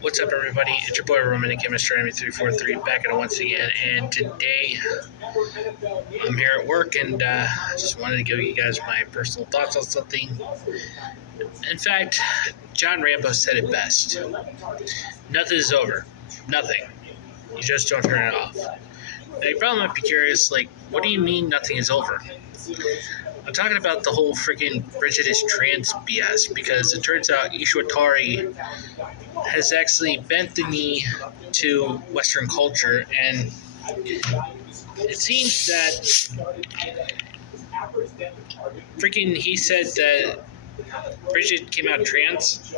What's up, everybody? It's your boy Roman and Chemistry 343 back at it once again. And today I'm here at work and just wanted to give you guys my personal thoughts on something. In fact, John Rambo said it best: "Nothing is over. Nothing. You just don't turn it off." Now, you probably might be curious, like, what do you mean nothing is over? I'm talking about the whole freaking Bridget is trans BS, because it turns out Ishwatari has actually bent the knee to Western culture, and it seems that freaking he said that Bridget came out trans.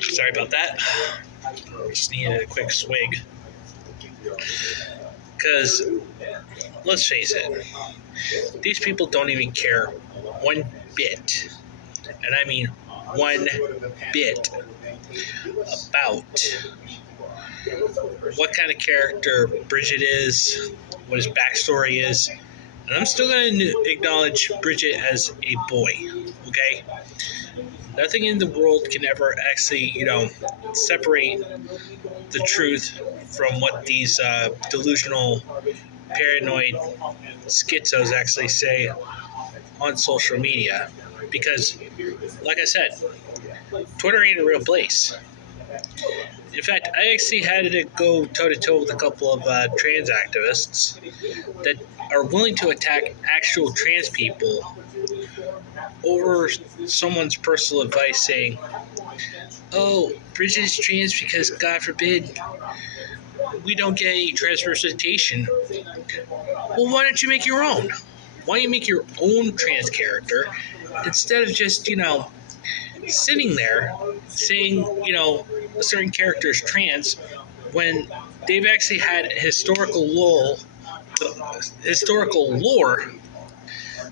Sorry about that. Just needed a quick swig. Because, let's face it, these people don't even care one bit, and I mean one bit, about what kind of character Bridget is, what his backstory is. And I'm still going to acknowledge Bridget as a boy, okay? Nothing in the world can ever actually, separate the truth from what these delusional, paranoid schizos actually say on social media. Because, like I said, Twitter ain't a real place. In fact, I actually had to go toe-to-toe with a couple of trans activists that are willing to attack actual trans people over someone's personal advice saying, "Oh, Bridget is trans because, God forbid, we don't get any trans representation." Well, why don't you make your own? Why don't you make your own trans character instead of just, sitting there saying, a certain character is trans when they've actually had historical lore.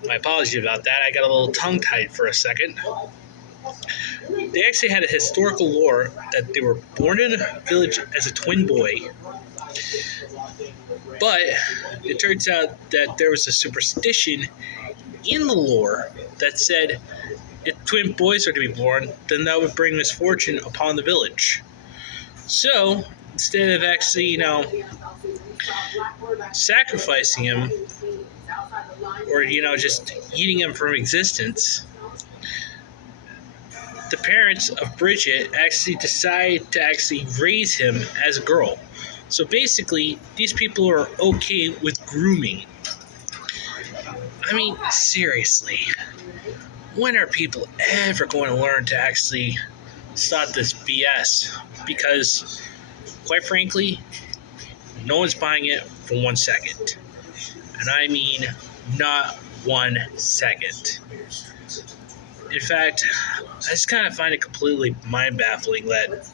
My apologies about that. I got a little tongue-tied for a second. They actually had a historical lore that they were born in a village as a twin boy, but it turns out that there was a superstition in the lore that said if twin boys are to be born, then that would bring misfortune upon the village. So, instead of actually, sacrificing him, or, just eating him from existence, the parents of Bridget actually decide to actually raise him as a girl. So basically, these people are okay with grooming. I mean, seriously. When are people ever going to learn to actually stop this BS? Because, quite frankly, no one's buying it for 1 second. And I mean, not 1 second. In fact, I just kind of find it completely mind-baffling that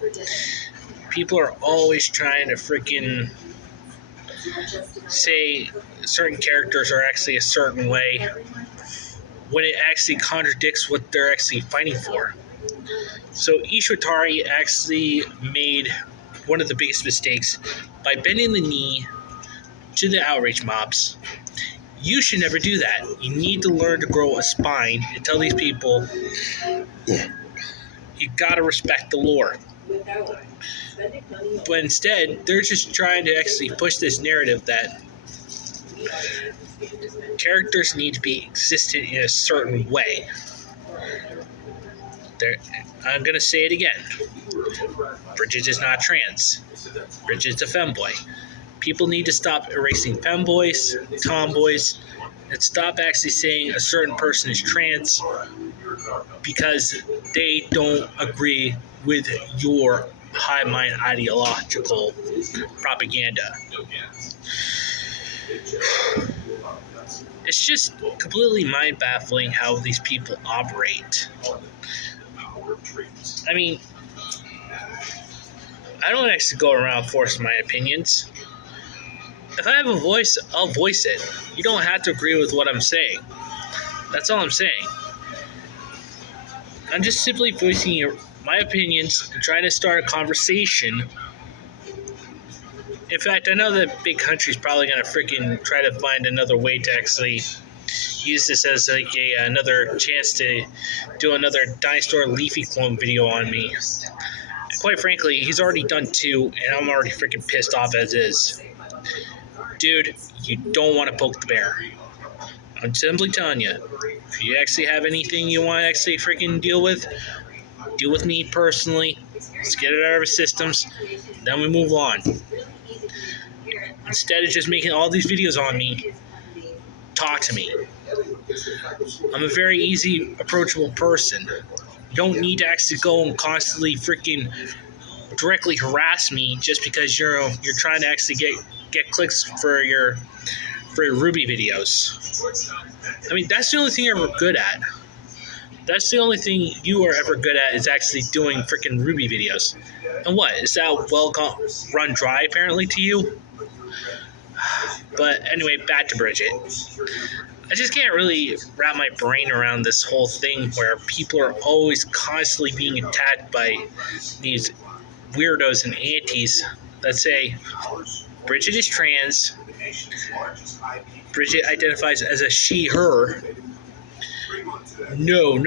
people are always trying to freaking say certain characters are actually a certain way when it actually contradicts what they're actually fighting for. So Ishwatari actually made one of the biggest mistakes by bending the knee to the outrage mobs. You should never do that. You need to learn to grow a spine and tell these people you gotta respect the lore. But instead, they're just trying to actually push this narrative that characters need to be existent in a certain way. I'm going to say it again. Bridget is not trans. Bridget's a femboy. People need to stop erasing femboys, tomboys, and stop actually saying a certain person is trans because they don't agree with your high mind ideological propaganda. It's just completely mind-baffling how these people operate. I mean, I don't actually go around forcing my opinions. If I have a voice, I'll voice it. You don't have to agree with what I'm saying. That's all I'm saying. I'm just simply voicing my opinions and trying to start a conversation. In fact, I know that big country's probably going to freaking try to find another way to actually, use this as like another chance to do another Dinosaur Leafy clone video on me. Quite frankly, he's already done 2, and I'm already freaking pissed off as is. Dude, you don't want to poke the bear. I'm simply telling you, if you actually have anything you want to actually freaking deal with me personally. Let's get it out of our systems, then we move on. Instead of just making all these videos on me, talk to me. I'm a very easy, approachable person. You don't need to actually go and constantly freaking directly harass me just because you're trying to actually get clicks for your Ruby videos. I mean, that's the only thing you're ever good at. That's the only thing you are ever good at is actually doing freaking Ruby videos. And what? Is that well run dry apparently to you? But anyway, back to Bridget. I just can't really wrap my brain around this whole thing where people are always constantly being attacked by these weirdos and aunties that say Bridget is trans, Bridget identifies as a she, her. No.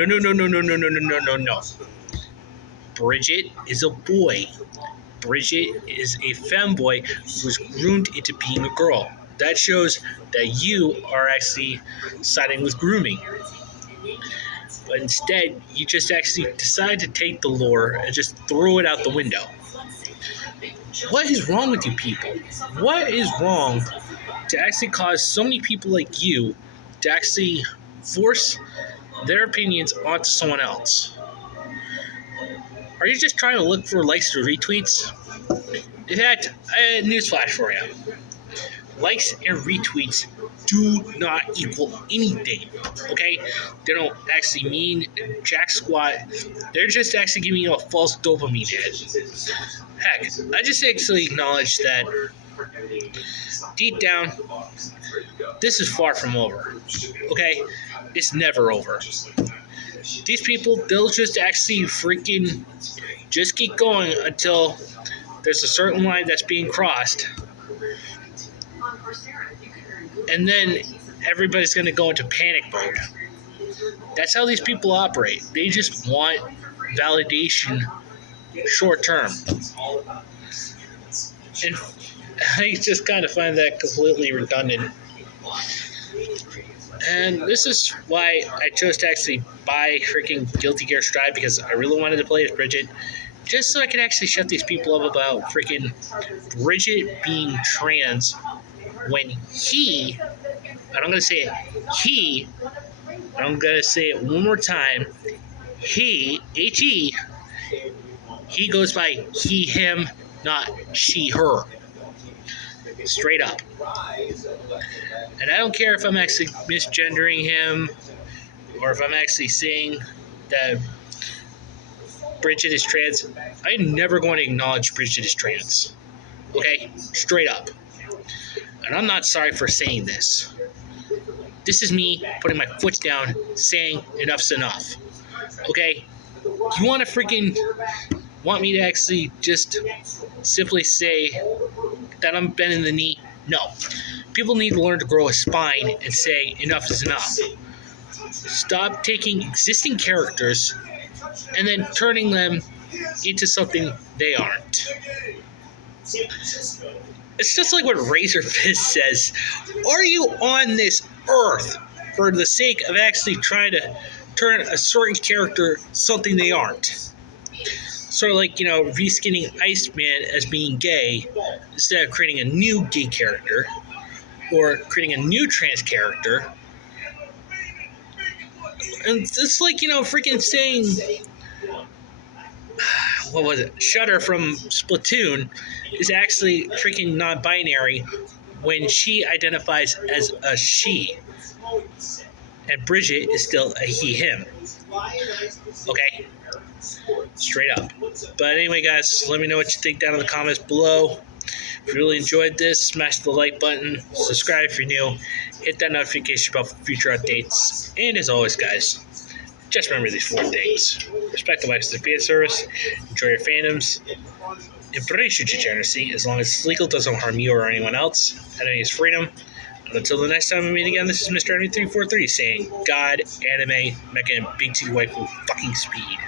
Bridget is a boy. Bridget is a femboy who was groomed into being a girl. That shows that you are actually siding with grooming. But instead, you just actually decide to take the lore and just throw it out the window. What is wrong with you people? What is wrong to actually cause so many people like you to actually force their opinions onto someone else? Are you just trying to look for likes or retweets? In fact, I have a newsflash for you. Likes and retweets do not equal anything, okay? They don't actually mean jack squat. They're just actually giving you a false dopamine hit. Heck, I just actually acknowledge that deep down, this is far from over, okay? It's never over. These people, they'll just actually freaking just keep going until there's a certain line that's being crossed. And then everybody's going to go into panic mode. That's how these people operate. They just want validation short term. And I just kind of find that completely redundant. And this is why I chose to actually buy freaking Guilty Gear Strive, because I really wanted to play as Bridget, just so I could actually shut these people up about freaking Bridget being trans when he, and I'm going to say it, I'm going to say it one more time, he, H-E, he goes by he, him, not she, her. Straight up. And I don't care if I'm actually misgendering him or if I'm actually saying that Bridget is trans. I'm never going to acknowledge Bridget is trans. Okay? Straight up. And I'm not sorry for saying this. This is me putting my foot down, saying enough's enough. Okay? You want me to actually just simply say that I'm bending the knee? No. People need to learn to grow a spine and say enough is enough. Stop taking existing characters and then turning them into something they aren't. It's just like what Razor Fist says. Are you on this earth for the sake of actually trying to turn a certain character something they aren't? Sort of like, reskinning Iceman as being gay instead of creating a new gay character or creating a new trans character. And it's like, freaking saying, what was it? Shudder from Splatoon is actually freaking non-binary when she identifies as a she. And Bridget is still a he, him. Okay? Straight up. But anyway, guys, let me know what you think down in the comments below. If you really enjoyed this, smash the like button, subscribe if you're new, hit that notification bell for future updates, and as always, guys, just remember these 4 things. Respect the wife's fan service, enjoy your fandoms, embrace your degeneracy as long as it's legal, doesn't harm you or anyone else, enemy is freedom, And until the next time we meet again, this is Mr. 343 saying God, anime, mecha, and big T waifu fucking speed.